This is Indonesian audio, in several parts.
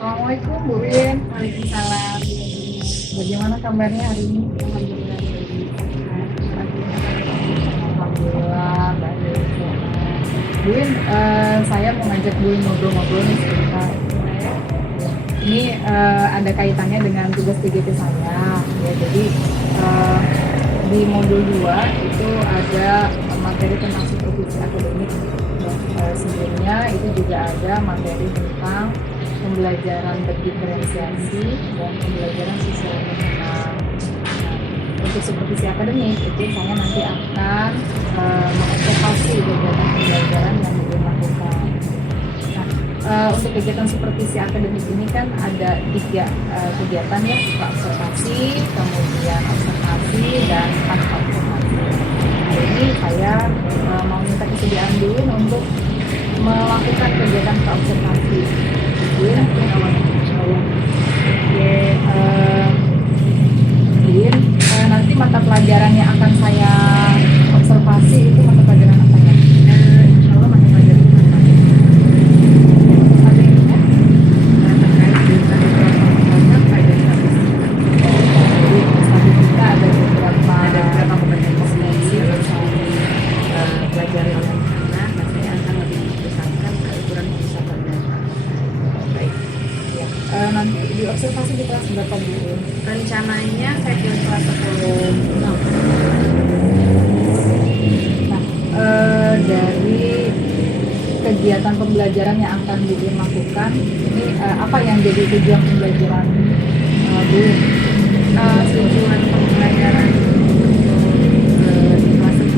Assalamualaikum Bu Win. Waalaikumsalam. Bagaimana kabarnya hari ini? Alhamdulillah Alhamdulillah baik. Bu Win, saya mau ngajak Bu Win ngobrol-ngobrol nih sebentar. Ini ada kaitannya dengan tugas TGP saya. Ya, jadi di modul 2 itu ada materi tentang supervisi akademik. Sebelumnya itu juga ada materi tentang pembelajaran berdiferensiasi dan pembelajaran sosial emosional. Nah, untuk supervisi akademik itu saya nanti akan mengobservasi kegiatan pembelajaran yang dilakukan. Nah, untuk kegiatan supervisi akademik ini kan ada 3 kegiatan ya, observasi, kemudian observasi, dan tanpa observasi. Hari ini saya mau minta kesediaan dulu untuk melakukan kegiatan observasi. Oke, Din, nanti mata pelajaran yang akan saya observasi itu mata pelajaran apa ya? Insya Allah mata pelajaran matematika Ada yang ya? terkait dengan beberapa pada statistika. Jadi statistika ada beberapa Kompetensi yang pelajari oleh anak. Nah, saya akan lebih membesarkan ke ukuran pemusatan data. baik. Ya. Nanti di observasi di kelas berapa dulu? Rencananya saya di kelas 10. Nah, dari kegiatan pembelajaran yang akan dilakukan ini apa yang jadi tujuan pembelajaran Bu? Tujuan pembelajaran di kelas 10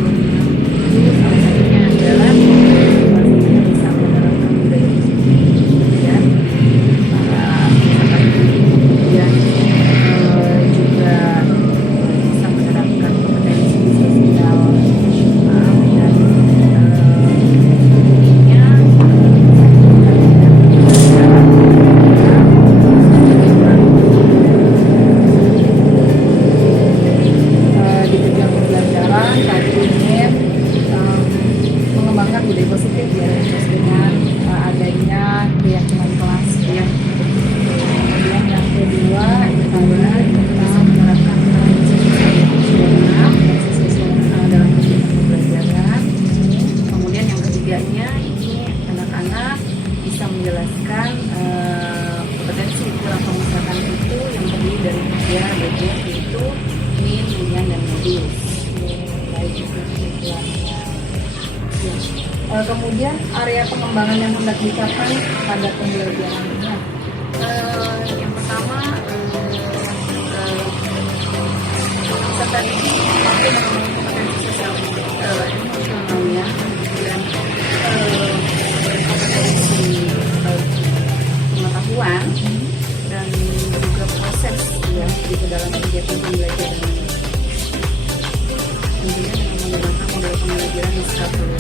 itu salah satunya adalah kita bisa menerapkan budaya positif kemudian para peserta didik, kemudian juga bisa menerapkan kompetensi sosial emosional dan tentunya Di tujuan pembelajaran tadi ingin mengembangkan budaya positif ya, terus dengan adanya keyakinan kelas ya. Kemudian yang kedua kita tentang menerapkan kompetensi emosional dalam kegiatan pembelajaran. Kemudian yang ketiganya ini anak-anak bisa menjelaskan kompetensi kurang pemusatan itu yang terdiri dari 3 bagian yaitu min, bunian, dan modus. baik itu tujuannya. Ya. Kemudian area pengembangan yang hendak dicapai pada pembelajaran ini. Yang pertama peserta didik mampu memenuhi kompetensi sosial emosionalnya, kemudian kompetensi pengetahuan dan juga proses ya gitu dalam kegiatan pembelajaran ini. Tentunya dengan menggunakan model pembelajaran yang satu ini.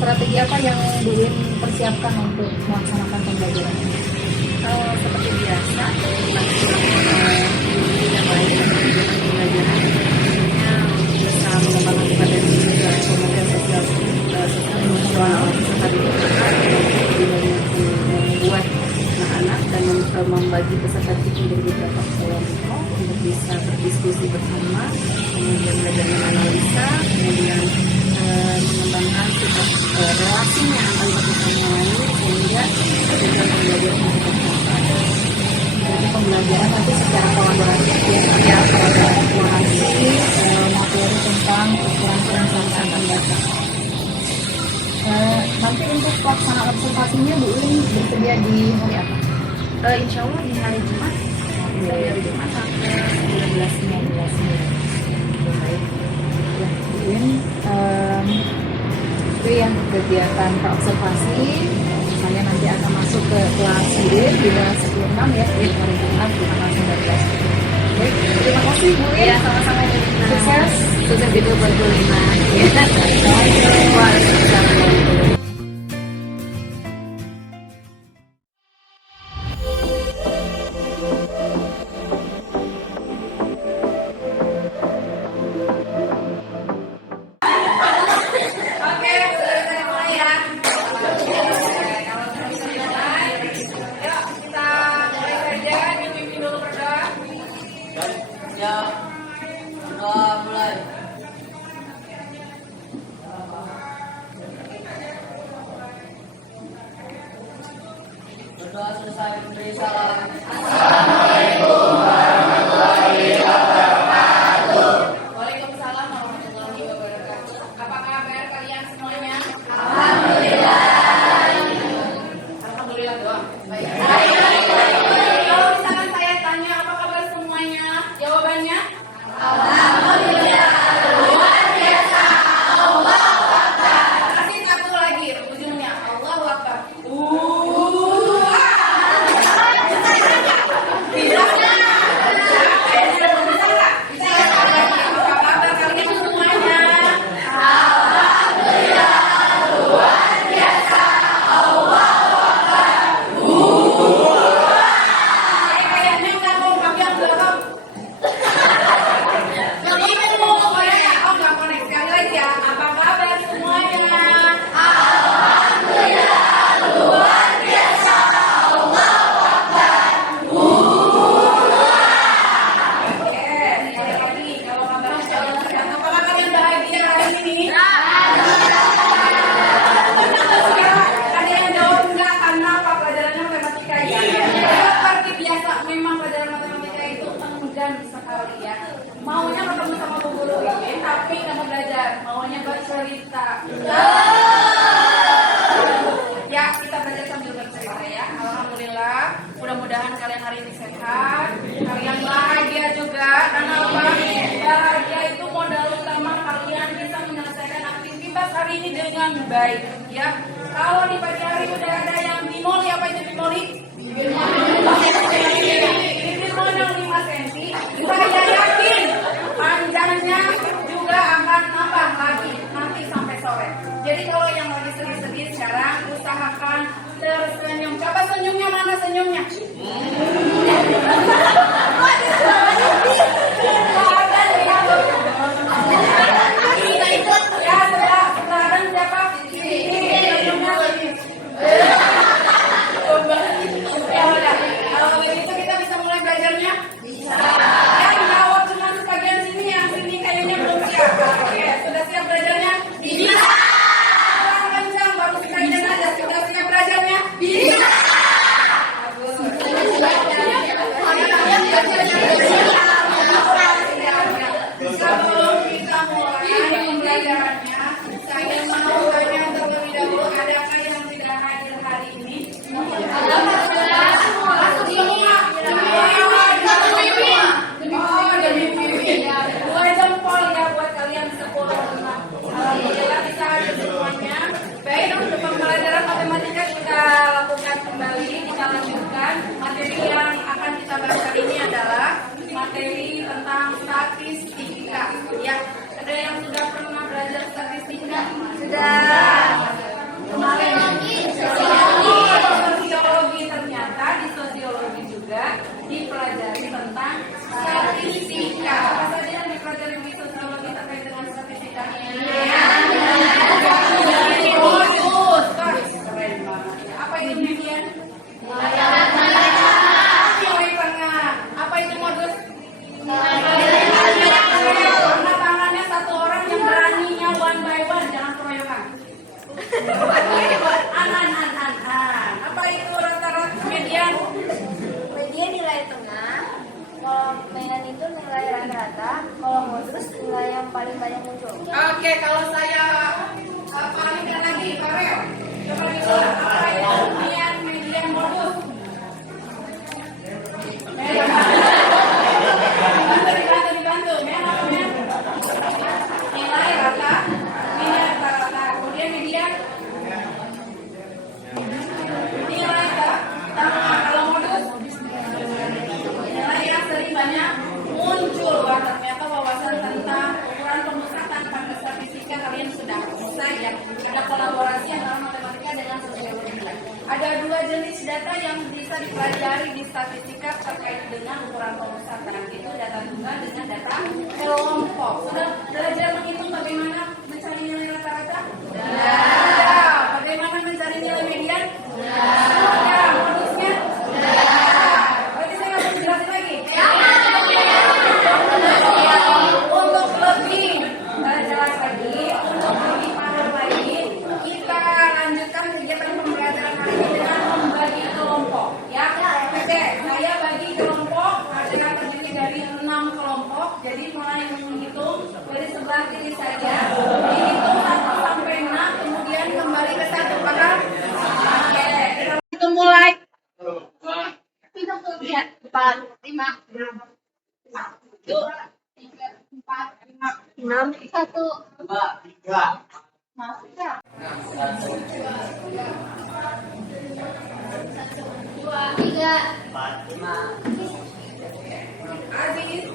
Strategi apa yang Bu Win persiapkan untuk melaksanakan pembelajaran ini? Seperti biasa, yang lain pembelajaran tentunya bisa mengembangkan kompetensi sosial kemudian sosial emosional peserta didik membuat anak-anak dan membagi peserta didik menjadi beberapa kelompok untuk bisa berdiskusi bersama, kemudian belajar menganalisa, kemudian mengembangkan sifat relasinya antara satu sama lain sehingga tujuan pembelajaran bisa tercapai. Jadi pembelajaran nanti secara kolaboratif ya, kolaborasi materi tentang ukuran pencatatan data. Nanti untuk pelaksanaan observasinya Bu Win bersedia di hari apa? Insya Allah di hari Jumat, dari hari Jumat sampai 19 Mei. Baik. Ya, Bu Win, itu yang kegiatan observasi. Saya nanti akan masuk ke kelas D di kelas 16 ya, di hari Jumat di tanggal 19. Baik, terima kasih Bu Win. Ya, sama-sama Bu Lina. Sukses. Sukses itu buat Bu Lina. Waalaikumsalam. Doa selesai memberi salam. Waalaikumsalam warahmatullahi wabarakatuh. Apa kabar kalian semuanya? Alhamdulillah doang. Baik. Kalau misalkan saya tanya apa kabar semuanya, jawabannya? Alhamdulillah. Luar biasa. Allahu Akbar. Kasih satu lagi ujungnya. Allahu Akbar. Sekali ya, maunya ketemu sama bu guru ini, tapi kamu belajar, maunya bercerita. Ya, kita belajar sambil bercerita ya. Alhamdulillah, mudah-mudahan kalian hari ini sehat, kalian bahagia juga. Karena apa? Bahagia itu modal utama kalian bisa menyelesaikan aktivitas hari ini dengan baik. Ya, kalau di pagi hari udah ada yang bimoli, apa itu bimoli? Bimoli yang 5 cm. Saya yakin panjangnya juga akan nambah lagi nanti sampai sore. Jadi kalau yang lagi sedih-sedih sekarang usahakan tersenyum. Coba senyumnya, mana senyumnya? Ya, sekarang siapa? Senyumnya sedih. Ya udah, kalau begitu kita bisa mulai belajarnya? Bisa. Yang jawab cuma sebagian sini, yang sini kayaknya belum siap. Oke, sudah siap belajarnya? Bisa. Kurang kencang, baru sebagian aja. Sudah siap belajarnya? Bisa. Bagus. Sebelum kita mulai pembelajarannya, saya mau tanya terlebih dahulu, adakah yang tidak hadir hari ini? Dua jempol ya buat kalian 10 rumah. Alhamdulillah bisa hadir semuanya. Baik, untuk pembelajaran matematika kita lakukan kembali, kita lanjutkan. Materi yang akan kita bahas hari ini adalah materi tentang statistika. Ya, ada yang sudah pernah belajar statistika? Sudah. Kemarin sosiologi, ternyata di sosiologi juga dipelajari tentang statistika. Apa saja yang dipelajari di sosiologi terkait dengan statistika? Modus. Keren banget. Apa itu median? Nilai tengah. Apa itu modus? Karena tangannya satu orang yang beraninya one by one, jangan keroyokan. Apa itu rata-rata median? Median nilai tengah, kalau median itu nilai rata-rata, kalau modus nilai yang paling banyak muncul. Oke, kalau saya palingkan lagi, Karel. Coba diulang, apa itu median modus? Dibantu. Nilai rata, kemudian median. Nilai tengah, kalau modus nilai yang sering banyak muncul. Wah, ternyata wawasan tentang ukuran pemusatan pada statistika kalian sudah selesai ya. Ada kolaborasi antara matematika dengan sosiologi. Ada 2 jenis data yang bisa dipelajari di statistika terkait dengan ukuran pemusatan, itu data tunggal dengan data kelompok. Sudah belajar menghitung bagaimana mencari nilai rata-rata? Sudah. Bagaimana mencari nilai median? Sudah. Modusnya? Sudah. Berarti saya nggak perlu jelasin lagi? Untuk lebih jelas lagi, untuk lebih paham lagi, kita lanjutkan kegiatan pembelajaran hari ini dengan membagi kelompok. Satu. Dua. Tiga. Aziz.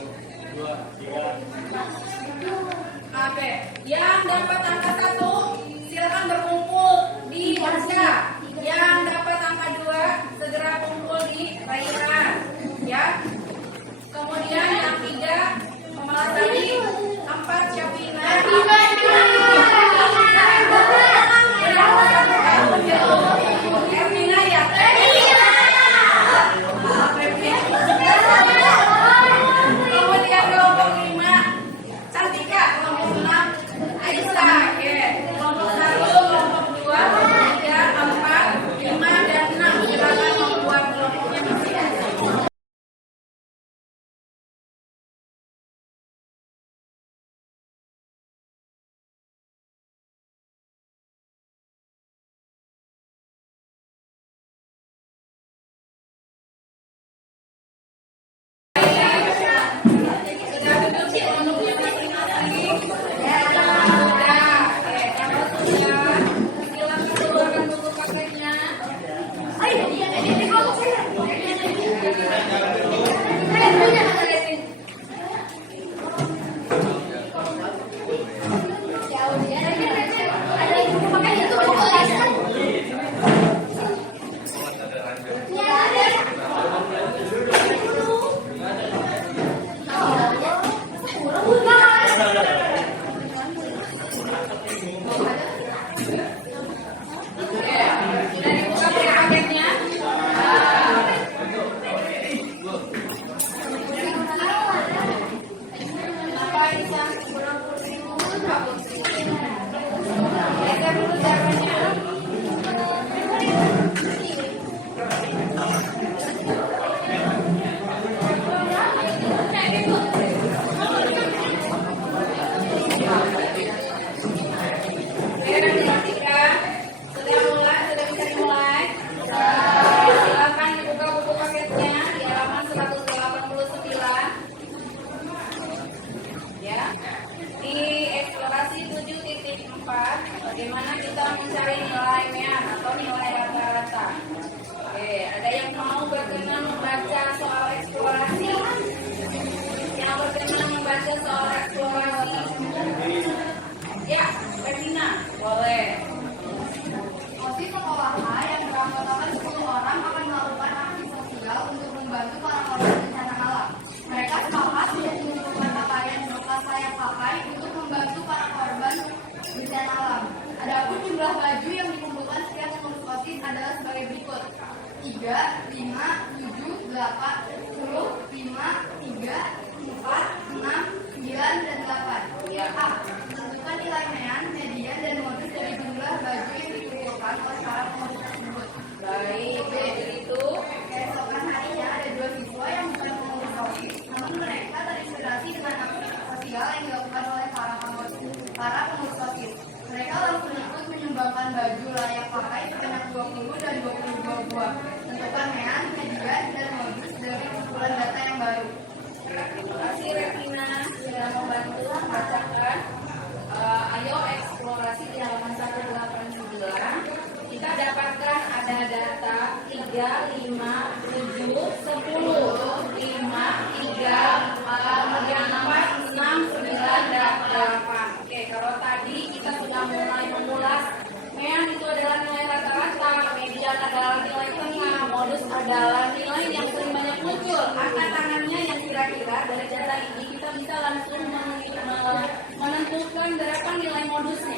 Oke, yang dapat angka 1 silakan berkumpul di Warsa. Yang dapat angka 2 segera kumpul di Raihan, ya. Kemudian yang 3 Mamalasari, 4 Syafina. Ermina ya. Kemudian kelompok 5 Cantika, kelompok 6 Aisyah, oke. Kelompok 1, kelompok 2, 3, 4, 5 dan 6 silakan membuat kelompoknya masing-masing. Sudah duduk di kelompoknya masing-masing. Sudah, oke. Kalau sudah, silakan keluarkan buku prakteknya. Oke, sudah dibuka buku paketnya. Kenapa Aisyah? Geser dulu jawabannya. Oke, diperhatikan. Sudah mulai, sudah bisa dimulai. Silakan dibuka buku paketnya di halaman 189. Ya. Di eksplorasi 7.4, bagaimana kita mencari nilai mean atau nilai rata-rata. Oke, ada yang mau berkenan membaca soal eksplorasi? Yang berkenan membaca soal eksplorasi? Ya, Regina, boleh. OSIS sekolah A yang beranggotakan 10 orang akan melakukan aksi sosial untuk membantu para korban bencana alam. Mereka sepakat untuk mengumpulkan pakaian bekas layak pakai untuk membantu para korban bencana alam. Adapun jumlah baju yang dikumpulkan setiap pengurus OSIS adalah sebagai berikut: 3, 5, 7, 8, 10, 5, 3, 4, 6, 9, dan 8. Ya. A. Tentukan nilai mean, median, dan modus dari jumlah baju yang dikumpulkan oleh para pengurus tersebut. Baik, jadi itu. Keesokan harinya ada 2 siswa yang bukan pengurus OSIS, namun mereka terinspirasi dengan aksi sosial yang dilakukan oleh para pengurus OSIS. Mereka langsung ikut menyumbangkan baju layak pakai sebanyak 20 dan 22 buah. Tentukan mean, median, dan modus dari kumpulan data yang baru. Terima kasih Regina sudah membantu membacakan. Ayo eksplorasi di halaman 189. Kita dapatkan ada data 3, 5, 7, 10, 5, 3, 4, kemudian 4, 6, 9, dan 8. Oke, kalau tadi kita sudah mulai mengulas mean itu adalah nilai rata-rata, median adalah nilai tengah, modus adalah nilai yang sering banyak muncul. Angka tangannya yang kira-kira dari data ini kita bisa langsung menentukan berapa nilai modusnya.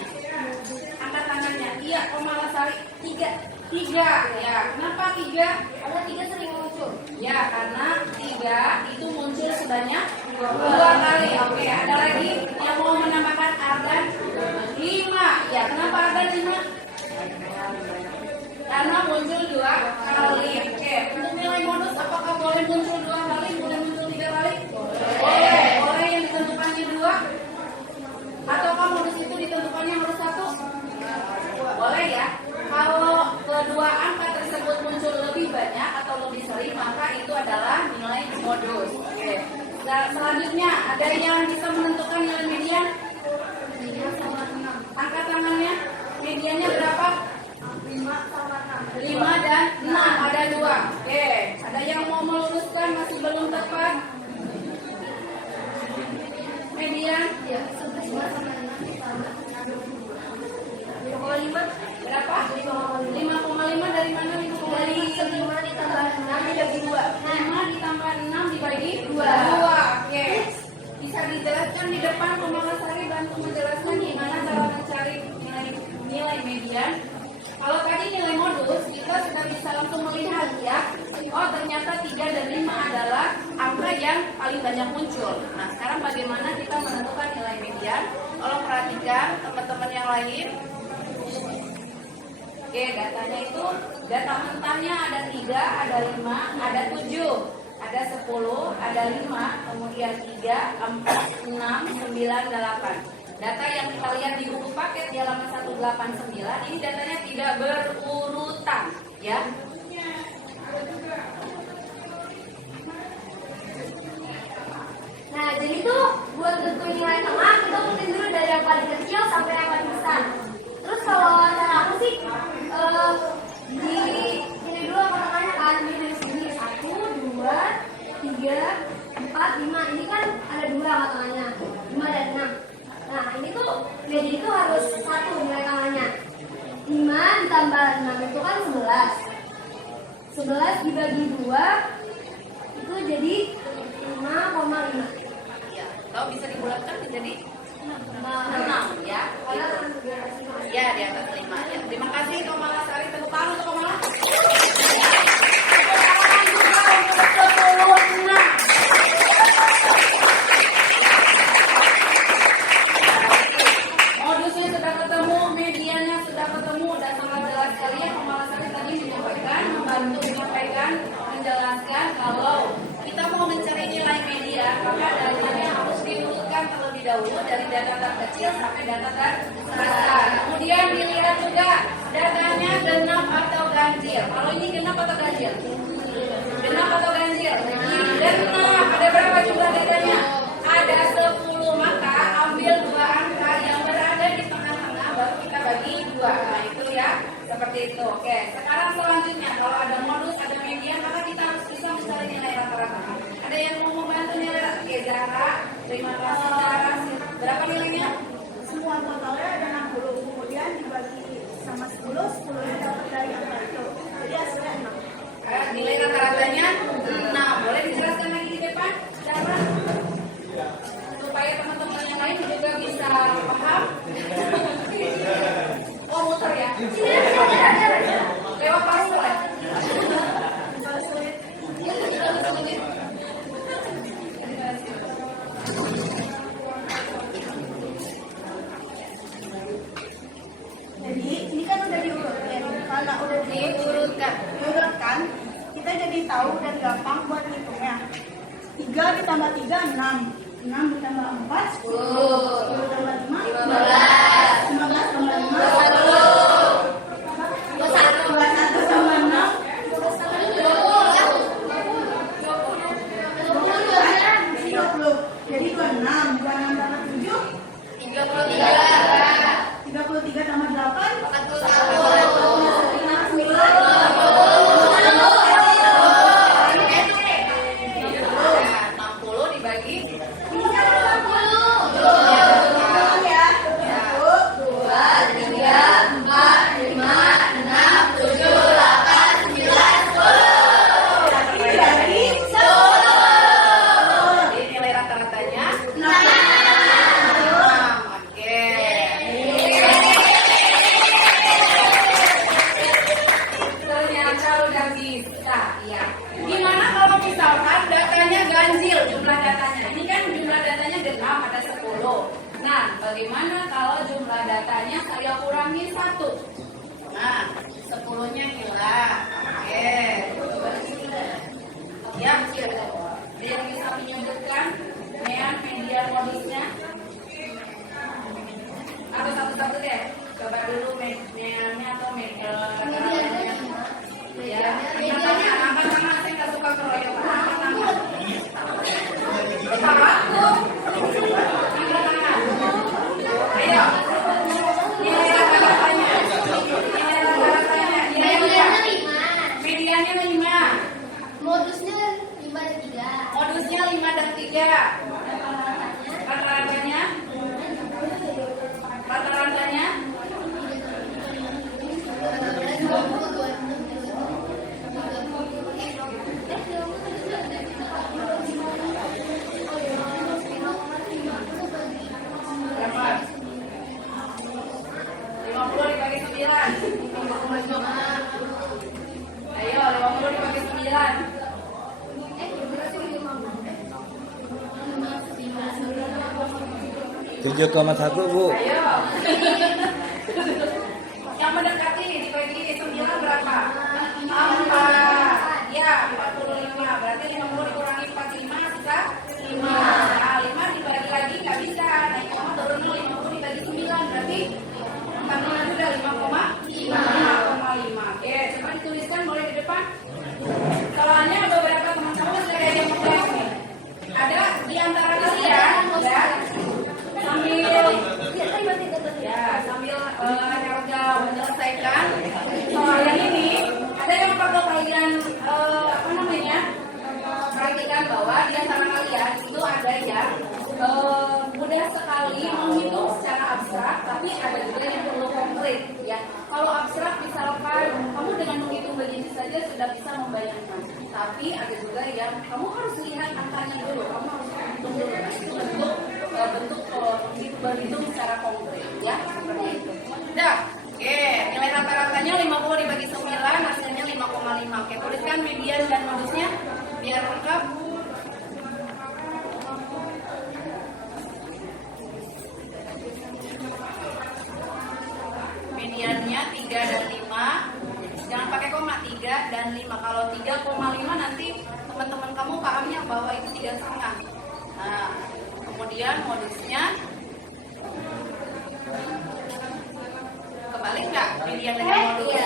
Angka tangannya, iya, Malasari 3 ya. Kenapa 3? Ada 3 sering muncul. Ya, karena 3 itu muncul sebanyak 2 kali. Oke, ada lagi yang mau menambahkan Ardan 5. Ya, kenapa Ardan 5? Karena muncul 2 kali. Oke, untuk nilai modus apakah boleh muncul 2 kali, boleh muncul 3 kali? Boleh. Boleh yang ditentukannya 2? Ataukah modus itu ditentukannya harus 1? Boleh ya. Kalau kedua angka tersebut muncul lebih banyak atau lebih sering, maka itu adalah nilai modus. Oke. Nah, selanjutnya ada yang bisa menentukan nilai median? Angkat tangannya. Mediannya berapa? 5 dan 6. Ada 2. Oke. Ada yang mau meluruskan masih belum tepat? Median? Ya, 5 sama 5,5. Berapa? 5,5 dari mana? 5,5 Dari 5 ditambah 6 dibagi 2. 5 ditambah 6 dibagi 2. Oke. Bisa dijelaskan di depan Pemalasari, bantu menjelaskan gimana cara mencari nilai median. Kalau tadi nilai modus, kita sudah bisa langsung melihat ya. Oh, ternyata 3 dan 5 adalah angka yang paling banyak muncul. Nah, sekarang bagaimana kita menentukan nilai median? Tolong perhatikan teman-teman yang lain. Oke, datanya itu data mentahnya ada 3, ada 5, ada 7, ada 10, ada 5, kemudian 3, 4, 6, 9, 8. Data yang kita lihat di buku paket di halaman 189 ini datanya tidak berurutan, ya. Nah, jadi tuh buat tentuin nilai tengah kita mungkin dulu dari yang paling kecil sampai yang paling besar. Terus kalau cara aku sih di ini dulu apa namanya kan dari sini 1, 2, 3, 4, 5. Ini kan ada 2 angka tengahnya, 5 dan 6. Nah, ini tuh jadi itu harus 1 nilai tengahnya. 5 ditambah 6 itu kan 11. 11 dibagi 2 itu jadi 5,5. Ya, kalau bisa dibulatkan menjadi 6 ya. Ya, di atas 5 ya. Terima kasih Pemalasari, tepuk tangan untuk Pemalasari. Modusnya sudah ketemu, mediannya sudah ketemu, dan sangat jelas sekali ya Pemalasari tadi menyampaikan, membantu menyampaikan, menjelaskan kalau kita mau mencari nilai median, maka datanya harus diurutkan terlebih dahulu dari data terkecil sampai data terbesar. Kemudian dilihat juga datanya genap atau ganjil. Kalau ini genap atau ganjil? Genap atau ganjil? Genap. Ada berapa jumlah datanya? Ada 10, maka ambil 2 angka yang berada di tengah-tengah baru kita bagi 2. Nah itu ya, seperti itu. Oke, sekarang selanjutnya kalau ada modus, ada median, maka kita harus bisa mencari nilai rata-rata. Ada yang mau membantu nilai rata? Oke, Zahra. Terima kasih Zahra. Berapa nilainya? Semua totalnya ada 60, kemudian dibagi sama 10, 10-nya dapat dari angka itu. Jadi hasilnya 6. Nilai rata-ratanya 6. Boleh dijelaskan lagi di depan? Zahra? Supaya teman-teman yang lain juga bisa paham. Oh, muter ya? Lewat parcel ya? Jadi ini kan udah diurutin. Karena udah diurutkan, kita jadi tahu dan gampang buat ngitungnya. 3 ditambah 3, 6. 6 ditambah 4, 10. 10 tambah 5, 15. 15 tambah 5, 20. 21 tambah 6, 20. Jadi 26. 26 tambah 7, 33 tambah 8, 60 dibagi 10. Jadi nilai rata-ratanya 6. Oke. Ternyata udah bisa ya. Gimana kalau misalkan datanya ganjil, jumlah datanya? Ini kan jumlah datanya genap, ada 10. Nah, bagaimana kalau jumlah datanya saya kurangi 1? Nah, 10-nya hilang. Oke. Ya, ada yang bisa menyebutkan median modusnya? Atau satu-satu deh. Coba dulu mediannya atau mediannya. Ya, angkat tangan, saya nggak suka keroyokan. Angkat tangan. Angkat tangan. Ayo. 9. Ayo, 50 dibagi 9. 7,1 Bu. Ayo. Yang mendekati dibagi 9 berapa? 4. Ya, 45. Berarti 50 dikurangi 45 sisa 5. Nah, 5 dibagi lagi nggak bisa. Naik koma turun 50 dibagi 9. Berarti 45 juga 5,5. Oke, coba dituliskan boleh di depan. Soalnya beberapa teman-teman sudah ada yang kelas nih. Ada di antara kalian, ya. Sambil Helga menyelesaikan soal yang ini, ada yang perlu kalian perhatikan bahwa di antara kalian itu ada yang mudah sekali menghitung secara abstrak, tapi ada juga yang perlu konkret, ya. Kalau abstrak misalkan kamu dengan menghitung begini saja sudah bisa membayangkan, tapi ada juga yang kamu harus lihat angkanya dulu, kamu harus hitung dulu. Nah, itu bentuk berhitung secara konkret, ya, seperti itu. Dah, oke, nilai rata-ratanya 50 dibagi 9, hasilnya 5,5. Oke, tuliskan median dan modusnya biar lengkap. Mediannya 3 dan 5. Jangan pakai koma, 3 dan 5. Kalau 3,5 nanti teman-teman kamu pahamnya bahwa itu 3,5. Nah, kemudian modusnya kebalik nggak? Median dengan modusnya.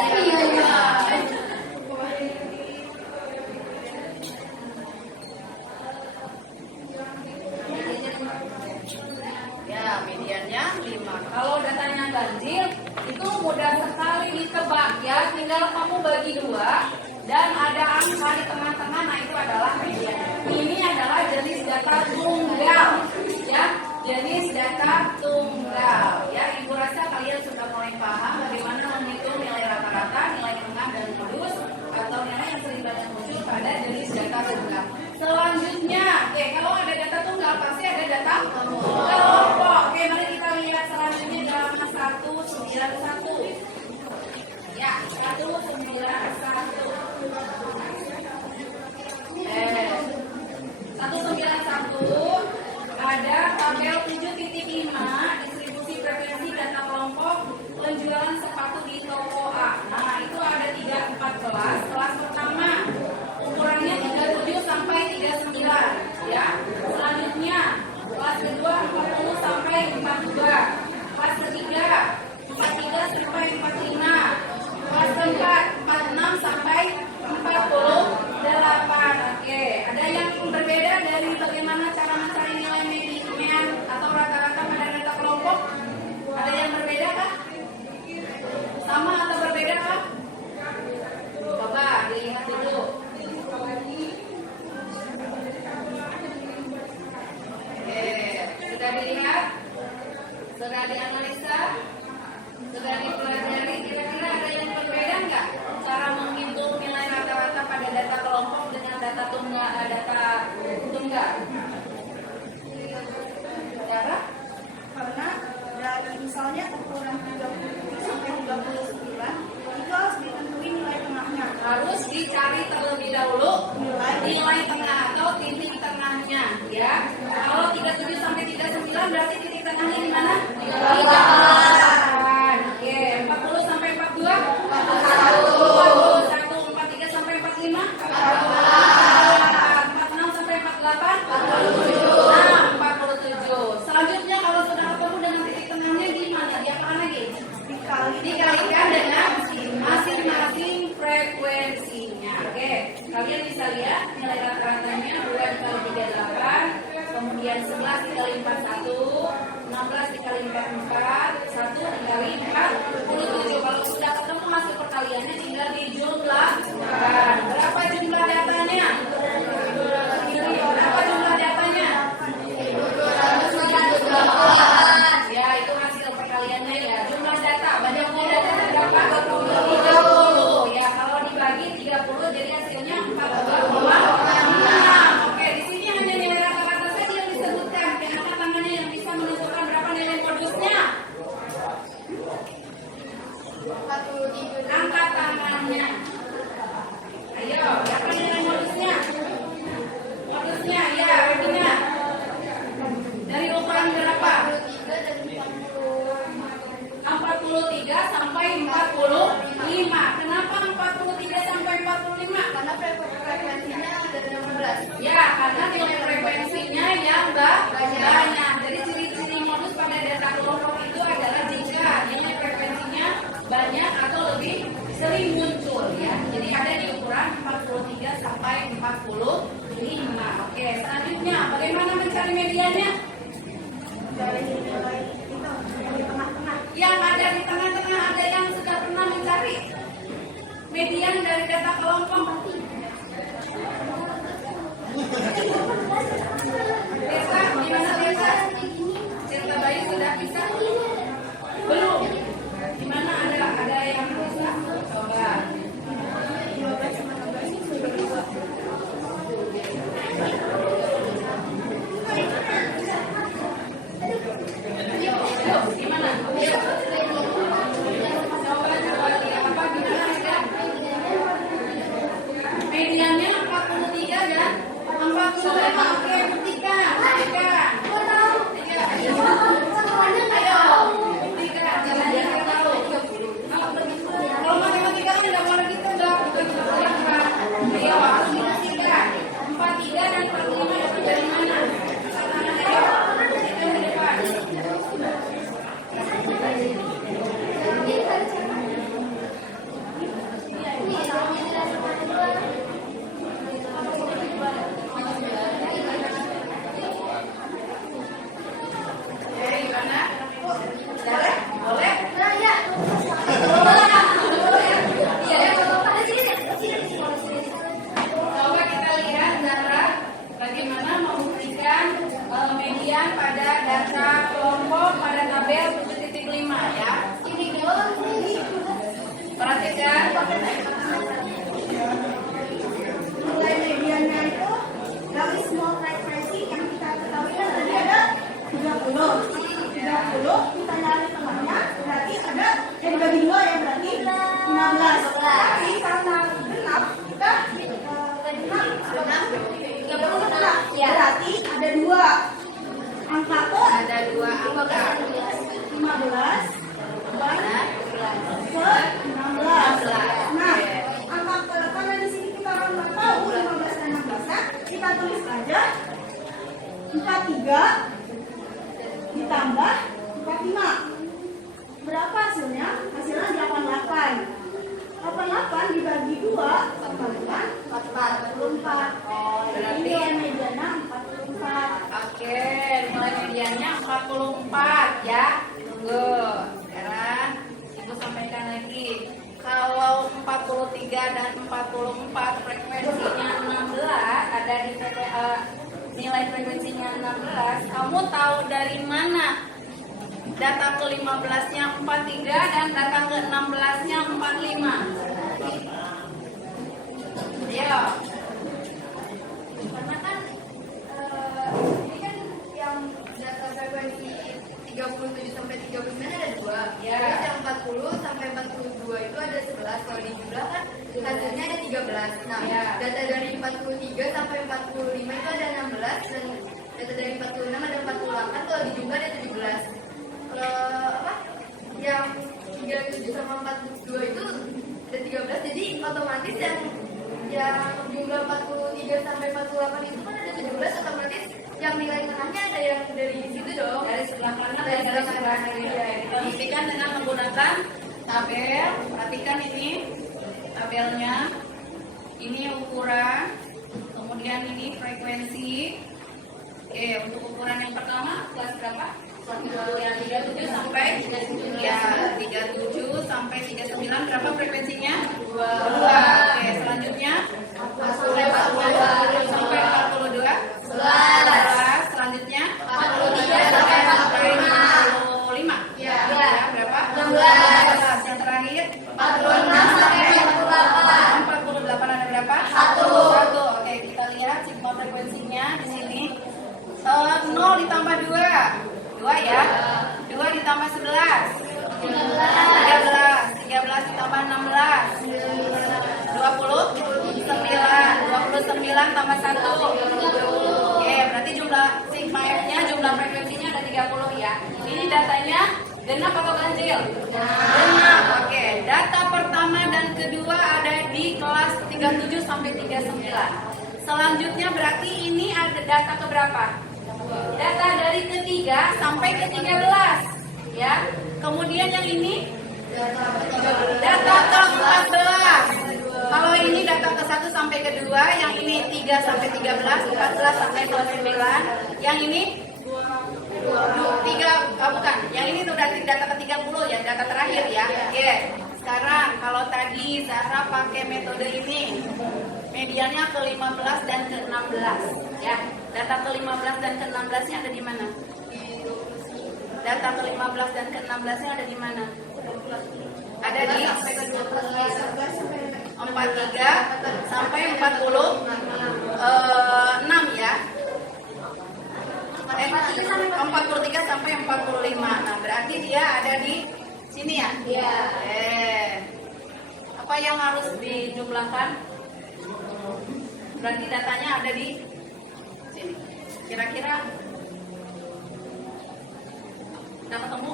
Ya, mediannya 5. Kalau datanya ganjil, itu mudah sekali ditebak, ya. Tinggal kamu bagi 2 dan ada angka di tengah-tengah. Nah, itu adalah median. Ini adalah jenis data tunggal, ya. Jenis data tunggal, ya. Ibu rasa kalian sudah mulai paham bagaimana menghitung nilai rata-rata, nilai tengah dan modus atau nilai yang sering banyak muncul pada jenis data tunggal. Selanjutnya, oke, kalau ada data tunggal pasti ada data kelompok. Oke, mari kita lihat selanjutnya dalam 191. Ya, 191. 191 ada tabel 7.5 distribusi frekuensi data kelompok penjualan sepatu di toko A. Nah, itu ada 34 kelas. Kelas pertama ukurannya 37 sampai 39, ya. Selanjutnya kelas kedua 40 sampai 42. Kelas ketiga 43 sampai 45. Kelas keempat 46 sampai 48. Oke, ada yang berbeda dari bagaimana cara mencari nilai median atau rata-rata pada data kelompok? Ada yang berbeda kah? Sama atau berbeda kah? Coba dilihat dulu. Oke, sudah dilihat? Sudah dianalisa? Sudah dipelajari? Kira-kira ada yang berbeda nggak? Cara menghitung nilai rata-rata pada data kelompok dengan data tunggal, Cara? Karena dari misalnya ukuran 37 sampai 39 itu harus ditentuin nilai tengahnya. Harus dicari terlebih dahulu nilai tengah atau titik tengahnya, ya. Kalau 37 sampai 39 berarti titik tengahnya di mana? Di 8. Oke, 40 sampai 42? 41. 43 sampai 45? 46 sampai 48? 47. Selanjutnya kalau sudah ketemu dengan titik tengahnya gimana? Diapakan lagi? Dikalikan dengan masing-masing frekuensinya. Oke, kalian bisa lihat nilai rata-ratanya 2 dikali 38, kemudian 11 dikali 41, 16 dikali 44, 1 dikali 47. Kalau sudah ketemu hasil perkaliannya tinggal dijumlahkan. Berapa jumlah datanya? Berapa jumlah datanya? Ya, itu hasil perkaliannya, ya. Jumlah data, banyaknya data berapa? 30. Ya, kalau dibagi 30 jadi hasilnya 42,6. Oke, di sini hanya nilai rata-rata saja yang disebutkan. Kenapa tangannya yang bisa menentukan berapa nilai modusnya? Angkat tangannya. Ayo, siapa yang modusnya? Modusnya, ya, artinya. Dari ukuran berapa? 43 sampai 45. Kenapa 43 sampai 45? Karena frekuensinya ada 16. Ya, karena nilai frekuensinya yang banyak. Jadi ciri-ciri modus pada data kelompok itu adalah jika nilai frekuensinya banyak atau lebih sering muncul ya. Jadi ada di ukuran 43 sampai 45. Oke, selanjutnya bagaimana mencari mediannya? Dari nilai itu dari tengah-tengah. Yang ada di tengah-tengah, ada yang sudah pernah mencari median dari data kelompok? Desa, gimana Desa? Cerita Bayu sudah bisa? Belum. Gimana ada yang bisa? Coba. 12 sama 16 sudah bisa. Ayo, gimana? Coba lihat apa gimana ada? Mediannya 43 dan 45. Oke, ketika. Ayo, tiga. Jalannya kita tahu. Kalau matematika kan nggak boleh gitu, nggak. Ayo, harus dikasihkan. 43 dan 45 itu dari mana? Ayo, kita ke depan. Dari mana? Boleh? Boleh? Coba kita lihat cara bagaimana membuktikan median pada data kelompok pada tabel 7.5 ya. Perhatikan. Nilai mediannya itu dari semua frekuensi yang kita ketahui kan tadi ada 30 kita nyari tengahnya berarti ada yang dibagi dua ya berarti 16 tapi karena genap kita berarti ada dua angka tuh Ada dua angka. 15 dan ke 16. Nah, angka karena di sini kita orang nggak tahu 15 dan 16 nya, kita tulis aja 43 ditambah 45. Berapa hasilnya? Hasilnya 88. 88 dibagi 2 kembalikan 44. Berarti Ini mediannya 44. oke, nilai mediannya 44 ya. Tunggu. Sekarang Ibu sampaikan lagi. Kalau 43 dan 44 frekuensinya 16, ada di nilai frekuensinya 16, kamu tahu dari mana? Data ke-15-nya 43 dan data ke-16-nya 45. Ayo. Karena kan ini kan yang data frekuensi 37 sampai 39 ada dua. Ya. Terus yang 40 sampai 42 itu ada 11. Kalau dijumlah kan hasilnya ada 13. Nah, Ya. data dari 43 sampai 45 itu ada 16 dan data dari 46 ada 48. Kalau dijumlah ada 17. Yang 37 sama 42 itu ada 13. Jadi otomatis yang jumlah 43 sampai 48 itu kan ada 17, otomatis yang nilai tengahnya ada yang dari situ dong. Dari sebelah kanan dan dari sebelah kiri. Buktikan dengan menggunakan tabel. Perhatikan ini tabelnya. Ini ukuran, kemudian ini frekuensi. Oke, untuk ukuran yang pertama kelas berapa? Yang 37 sampai 37 sampai 39 berapa frekuensinya? 2. Oke, selanjutnya 40 sampai 42. 11. Selanjutnya 43 sampai 45. Ya, berapa? 16. Yang terakhir 46 sampai 48. 48 ada berapa? 1. Oke, kita lihat sigma frekuensinya di sini. 0 ditambah 2 ya. 2 ditambah 11 13 39. Selanjutnya berarti ini ada data ke berapa? Data dari ketiga sampai ke 13 ya. Kemudian yang ini data ke 14. Kalau ini data ke 1 sampai ke 2, yang ini 3 sampai 13, 14 sampai 29. Yang ini 3 bukan. Yang ini sudah data ke 30 ya, data terakhir ya. Oke. Sekarang kalau tadi Zahra pakai metode ini, mediannya ke 15 dan ke 16 ya. Data ke 15 dan ke 16-nya ada di mana? Data ke 15 dan ke 16-nya ada di mana? Ada di 43 sampai 46 ya. 43 sampai 45. Nah, berarti dia ada di sini ya? Iya. Apa yang harus dijumlahkan? Berarti datanya ada di sini. Kira-kira udah ketemu?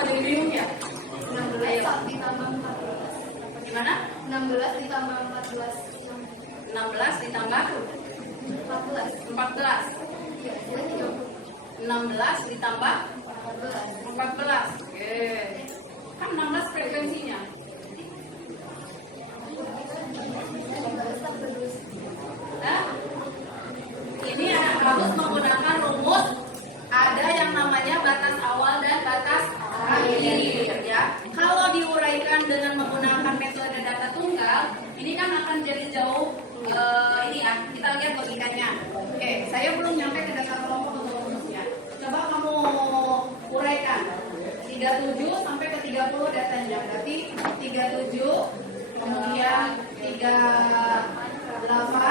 Ada yang bingung ya? 16 ditambah 14. Gimana? 16 ditambah 14. 16 ditambah 14. 14. 16 ditambah 14. Oke. Kan 16 frekuensinya. Nah, ini harus menggunakan rumus. Ada yang namanya batas awal dan batas akhir ya. Kalau diuraikan dengan menggunakan metode data tunggal, ini kan akan jadi jauh ini ya. Kita lihat logikanya. Oke, saya belum nyampe ke data kelompok atau rumusnya. Coba kamu uraikan 37 sampai ke 30 datanya. Berarti 37 kemudian 38 kenapa?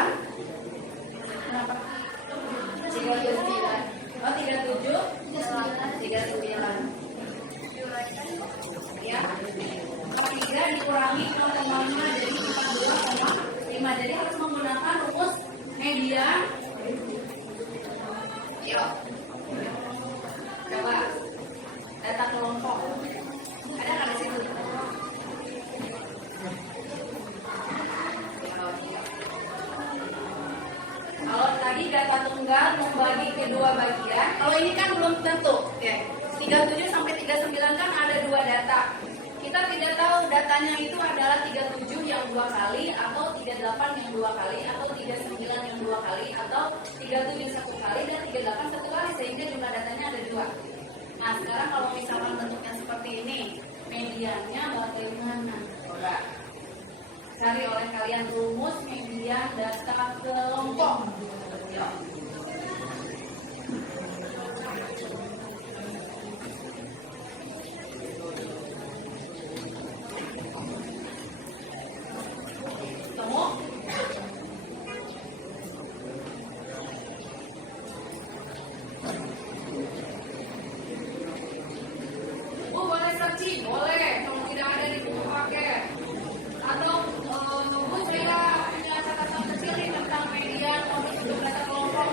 39. Oh, 37 39. Ya. 3 dikurangi 0,5 jadi 42,5. Jadi harus menggunakan rumus median. Yuk. Coba data kelompok. Ada nggak di situ? Kalau tadi data tunggal membagi kedua bagian, kalau ini kan belum tentu. Oke. 37 sampai 39 kan ada 2 data. Kita tidak tahu datanya itu adalah 37 yang 2 kali, atau 38 yang 2 kali, atau 39 yang 2 kali, atau 37 1 kali, dan 38 1 kali, sehingga jumlah datanya ada 2. Nah, sekarang kalau misalkan bentuknya seperti ini, mediannya bagaimana? Coba cari oleh kalian rumus median data kelompok. Yuk. Ketemu? Boleh searching, boleh. Kalau tidak ada di buku paket. Atau Bu saya punya catatan kecil nih tentang median modus untuk data kelompok.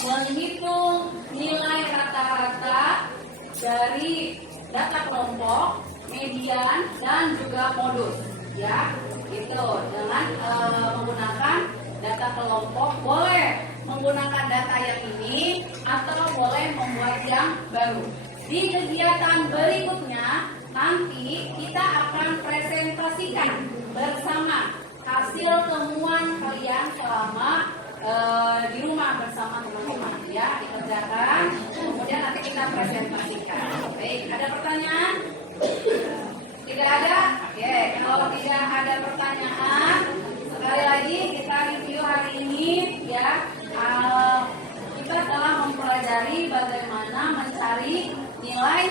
menghitung nilai rata-rata dari data kelompok, median, dan juga modus. Ya, itu dengan menggunakan data kelompok, boleh menggunakan data yang ini atau boleh membuat yang baru. Di kegiatan berikutnya nanti kita akan presentasikan bersama hasil temuan kalian selama di rumah bersama teman-teman ya, dikerjakan, kemudian nanti kita presentasikan. Baik, ada pertanyaan? Tidak ada? Oke, kalau tidak ada pertanyaan, sekali lagi kita review hari ini ya. Kita telah mempelajari bagaimana mencari nilai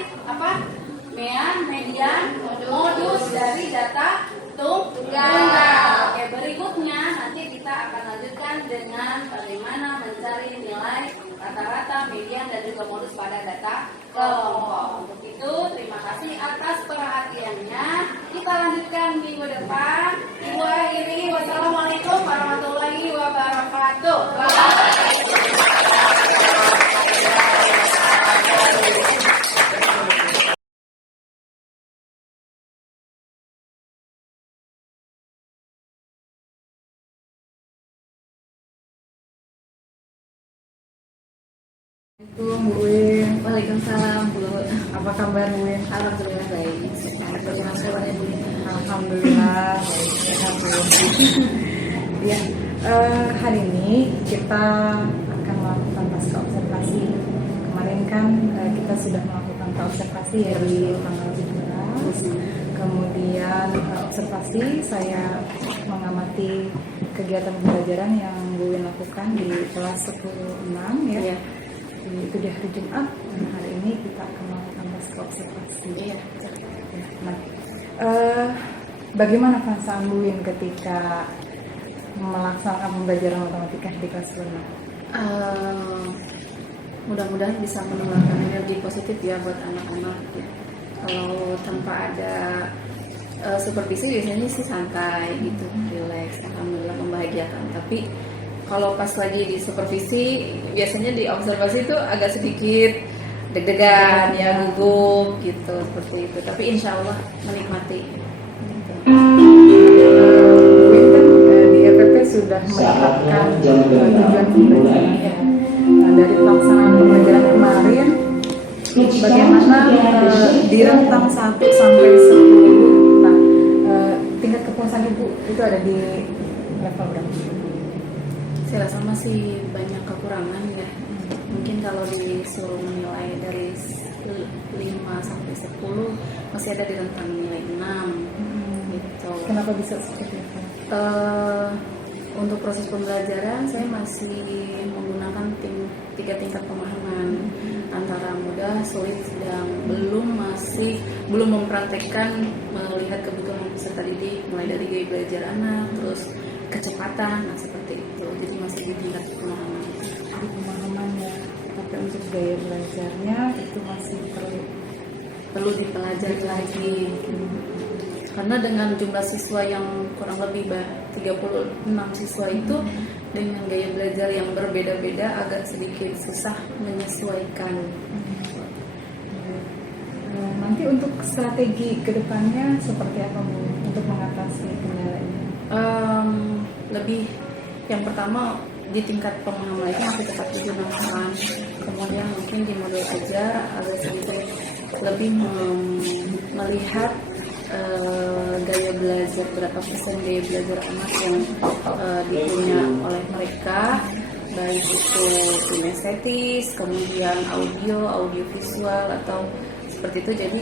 median, modus dari data tunggal. Oke, berikutnya nanti kita akan lanjutkan dengan bagaimana mencari nilai rata-rata, median, dan juga modus pada data kelompok. Untuk itu, terima kasih atas perhatiannya. Kita lanjutkan minggu depan. Ibu akhiri, wassalamualaikum warahmatullahi wabarakatuh. Assalamualaikum Bu Win. Waalaikumsalam Bu. Apa kabar Bu Win? Alhamdulillah baik. Bagaimana kabarnya Bu? Alhamdulillah baik, sehat Bu Win. Ya, hari ini kita akan melakukan pasca observasi. Kemarin kan kita sudah melakukan observasi ya di tanggal 17. Kemudian observasi saya mengamati kegiatan pembelajaran yang Bu Win lakukan di kelas 10-6 ya. Itu di hari Jumat, dan hari ini kita akan melakukan pasca observasi. Nah, bagaimana perasaan Bu Win ketika melaksanakan pembelajaran matematika di kelas 10? Mudah-mudahan bisa menularkan energi positif ya buat anak-anak. Kalau tanpa ada supervisi biasanya sih santai gitu, relax, alhamdulillah membahagiakan. Tapi kalau pas lagi di supervisi, biasanya di observasi itu agak sedikit deg-degan, ya gugup gitu, seperti itu. Tapi insya Allah menikmati. Di FPP sudah menetapkan tujuan pembelajarannya. Nah, dari pelaksanaan pembelajaran kemarin, bagaimana di rentang 1 sampai 10. Nah, tingkat kepuasan Ibu itu ada di level berapa? Saya rasa masih banyak kekurangan ya. Mungkin kalau disuruh menilai dari 5 sampai 10 masih ada di rentang nilai 6 gitu. Kenapa bisa seperti itu? Untuk proses pembelajaran saya masih menggunakan 3 tingkat pemahaman, antara mudah, sulit, sedang. Belum mempraktekkan melihat kebutuhan peserta didik, mulai dari gaya belajar anak, terus kecepatan, nah seperti itu. Jadi masih di tingkat pemahaman. Di pemahamannya, tapi untuk gaya belajarnya itu masih perlu dipelajari lagi. Karena dengan jumlah siswa yang kurang lebih 36 siswa itu, dengan gaya belajar yang berbeda-beda agak sedikit susah menyesuaikan. Nanti untuk strategi kedepannya seperti apa Bu untuk mengatasi kendala ini? Yang pertama di tingkat pemahaman itu masih tetap digunakan. Kemudian mungkin di modul ajar agak sedikit lebih melihat gaya belajar, berapa persen gaya belajar anak yang dipunya oleh mereka, baik itu kinestetis, kemudian audio visual atau seperti itu. Jadi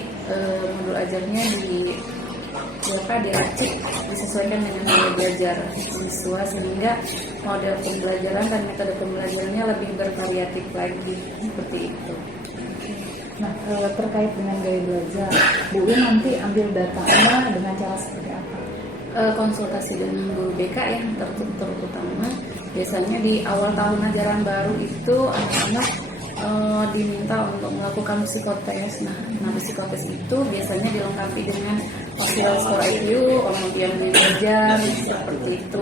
modul ajarnya diracik disesuaikan dengan gaya belajar siswa, sehingga model pembelajaran dan metode pembelajarannya lebih bervariatif lagi, seperti itu. Nah, terkait dengan gaya belajar, Bu Win nanti ambil datanya dengan cara seperti apa? Konsultasi dengan guru BK ya, terutama biasanya di awal tahun ajaran baru itu anak-anak diminta untuk melakukan psikotes. Nah, psikotes itu biasanya dilengkapi dengan hasil skor IQ, kemudian belajar seperti itu.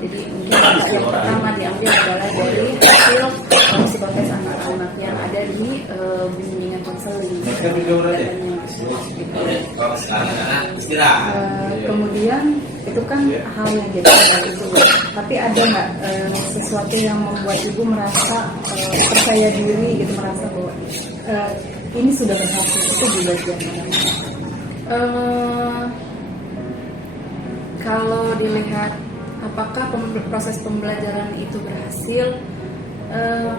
Jadi mungkin yang pertama diambil adalah dari hasil psikotes anak-anak yang ada di bimbingan konseling. Kemudian itu kan hal yang jadi dari ibu, tapi ada nggak sesuatu yang membuat ibu merasa percaya diri gitu, merasa bahwa ini sudah berhasil, itu juga gimana? Kalau dilihat apakah proses pembelajaran itu berhasil,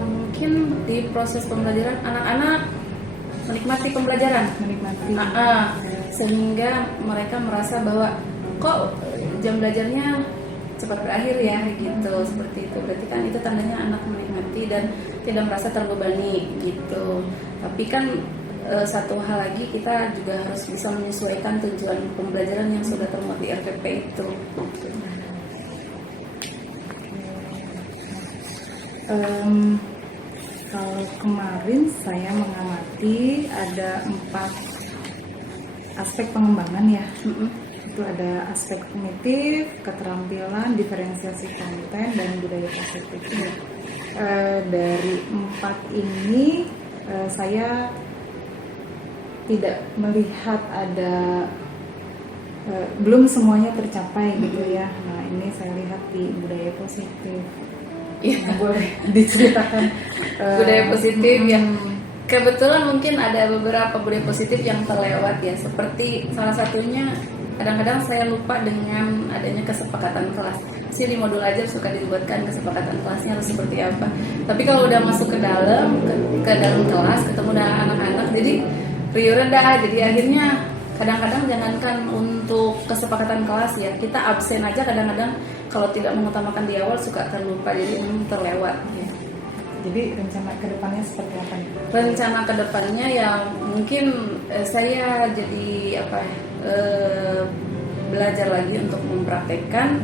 mungkin di proses pembelajaran anak-anak menikmati pembelajaran, sehingga mereka merasa bahwa kok jam belajarnya cepat berakhir ya gitu, seperti itu. Berarti kan itu tandanya anak menikmati dan tidak merasa terbebani gitu. Tapi kan satu hal lagi, kita juga harus bisa menyesuaikan tujuan pembelajaran yang sudah termuat di RPP itu. Kalau kemarin saya mengamati ada 4 aspek pengembangan ya. Itu ada aspek kognitif, keterampilan, diferensiasi konten, dan budaya positif. Dari 4 ini saya tidak melihat ada belum semuanya tercapai gitu ya. Nah ini saya lihat di budaya positif. Iya, boleh diceritakan budaya positif yang kebetulan mungkin ada beberapa budaya positif yang terlewat ya. Seperti salah satunya, kadang-kadang saya lupa dengan adanya kesepakatan kelas. Di modul aja suka dibuatkan kesepakatan kelasnya harus seperti apa. Tapi kalau udah masuk ke dalam kelas, ketemu dengan anak-anak, jadi riuh rendah. Jadi akhirnya kadang-kadang jangankan untuk kesepakatan kelas ya, kita absen aja kadang-kadang kalau tidak mengutamakan di awal suka terlupa, jadi terlewat ya. Jadi rencana kedepannya seperti apa nih? Rencana kedepannya ya mungkin saya jadi belajar lagi untuk mempraktekkan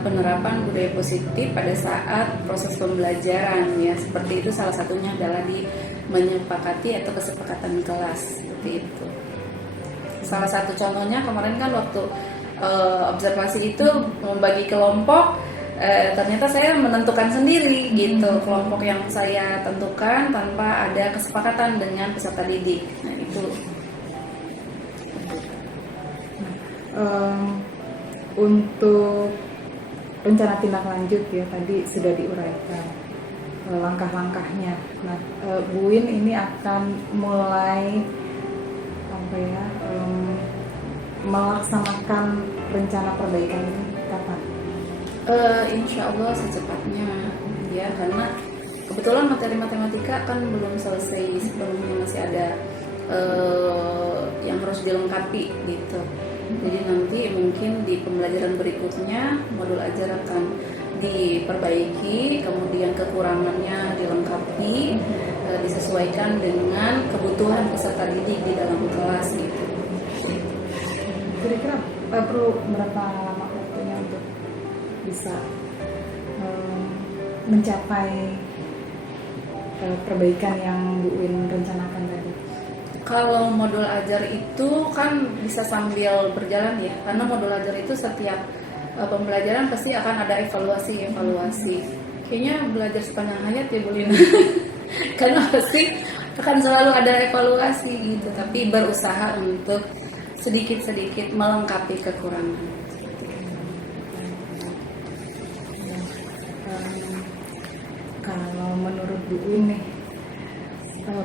penerapan budaya positif pada saat proses pembelajaran ya. Seperti itu, salah satunya adalah di menyepakati atau kesepakatan kelas, seperti itu. Salah satu contohnya kemarin kan waktu observasi itu membagi kelompok, ternyata saya menentukan sendiri gitu kelompok yang saya tentukan tanpa ada kesepakatan dengan peserta didik. Nah itu. Untuk rencana tindak lanjut ya, tadi sudah diuraikan langkah-langkahnya. Nah, Bu Win ini akan mulai melaksanakan rencana perbaikan ini kapan? Insya Allah secepatnya ya, karena kebetulan materi matematika kan belum selesai sepenuhnya, masih ada yang harus dilengkapi gitu. Jadi nanti mungkin di pembelajaran berikutnya modul ajar akan diperbaiki, kemudian kekurangannya dilengkapi, disesuaikan dengan kebutuhan peserta didik di dalam kelas gitu. Kira-kira perlu berapa lama waktunya untuk bisa mencapai perbaikan yang Bu Win rencanakan tadi? Kalau modul ajar itu kan bisa sambil berjalan ya, karena modul ajar itu setiap pembelajaran pasti akan ada evaluasi. Kayaknya belajar sepanjang hayat ya Bu Lina. Karena pasti akan selalu ada evaluasi gitu, tapi berusaha untuk sedikit-sedikit melengkapi kekurangan. Kalau menurut Bu Win nih,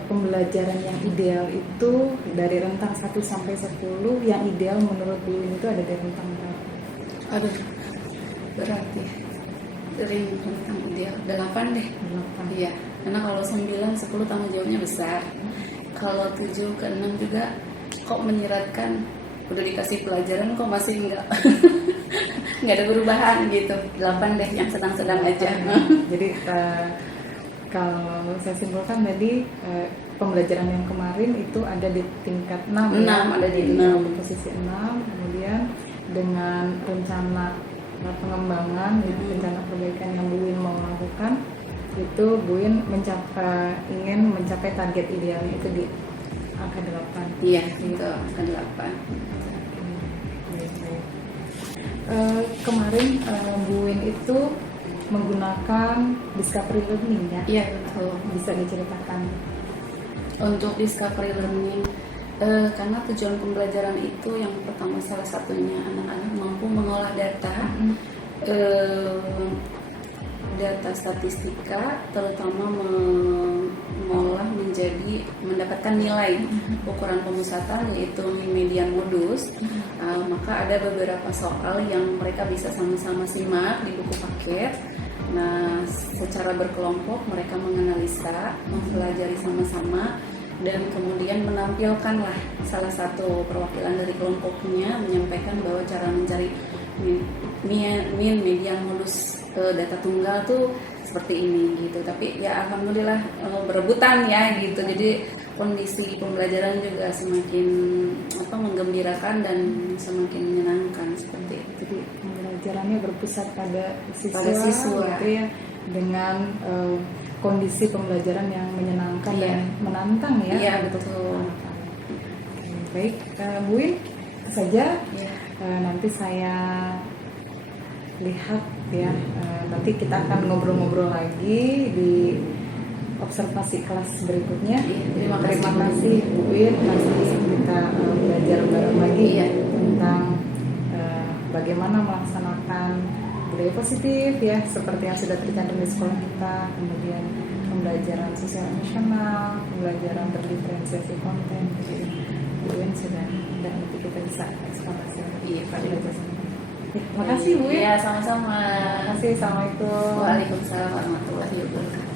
pembelajaran yang ideal itu dari rentang 1 sampai 10, yang ideal menurut Bu Win itu ada dari rentang berapa? Aduh, berarti dari rentang ideal 8 deh. 8. Iya, karena kalau 9, 10 tanggung jawabnya besar. Kalau 7 ke 6 juga kok menyiratkan, udah dikasih pelajaran kok masih enggak ada perubahan gitu. 8 deh, yang sedang-sedang aja. Jadi kalau saya simpulkan tadi, pembelajaran yang kemarin itu ada di tingkat 6 ya? Ada di 6. Di posisi 6, kemudian dengan rencana pengembangan, rencana perbaikan yang Bu Win mau lakukan, itu Bu Win ingin mencapai target idealnya itu di angka 8. Iya, itu angka 8. kemarin Bu Win itu menggunakan discovery learning ya? Iya betul. Bisa diceritakan? Untuk discovery learning, karena tujuan pembelajaran itu yang pertama salah satunya anak-anak mampu mengolah data, data statistika, terutama mengolah menjadi mendapatkan nilai ukuran pemusatan yaitu median modus. Maka ada beberapa soal yang mereka bisa sama-sama simak di buku paket. Nah, secara berkelompok mereka menganalisa, mempelajari sama-sama, dan kemudian menampilkanlah salah satu perwakilan dari kelompoknya menyampaikan bahwa cara mencari median modus data tunggal tuh seperti ini gitu. Tapi ya alhamdulillah berebutan ya gitu. Jadi kondisi pembelajaran juga semakin menggembirakan dan semakin menyenangkan seperti itu. Jadi pembelajarannya berpusat pada siswa, siswa. gitu ya, dengan kondisi pembelajaran yang menyenangkan Iya. dan menantang ya. Iya betul. Baik, Bu Win, itu saja. Iya. Nanti saya lihat ya. Nanti kita akan ngobrol-ngobrol lagi di observasi kelas berikutnya. Iya, Terima kasih Bu Win, masih bisa kita belajar bareng lagi Iya. tentang bagaimana melaksanakan budaya positif ya, seperti yang sudah tercantum di sekolah kita, kemudian pembelajaran sosial emosional, pembelajaran berdiferensiasi konten. Jadi Bu Win sudah, dan nanti kita bisa eksplorasi lagi. Iya, Pak. Terima kasih Bu Win. Iya, sama-sama. Terima kasih. Assalamualaikum. Waalaikumsalam warahmatullahi wabarakatuh.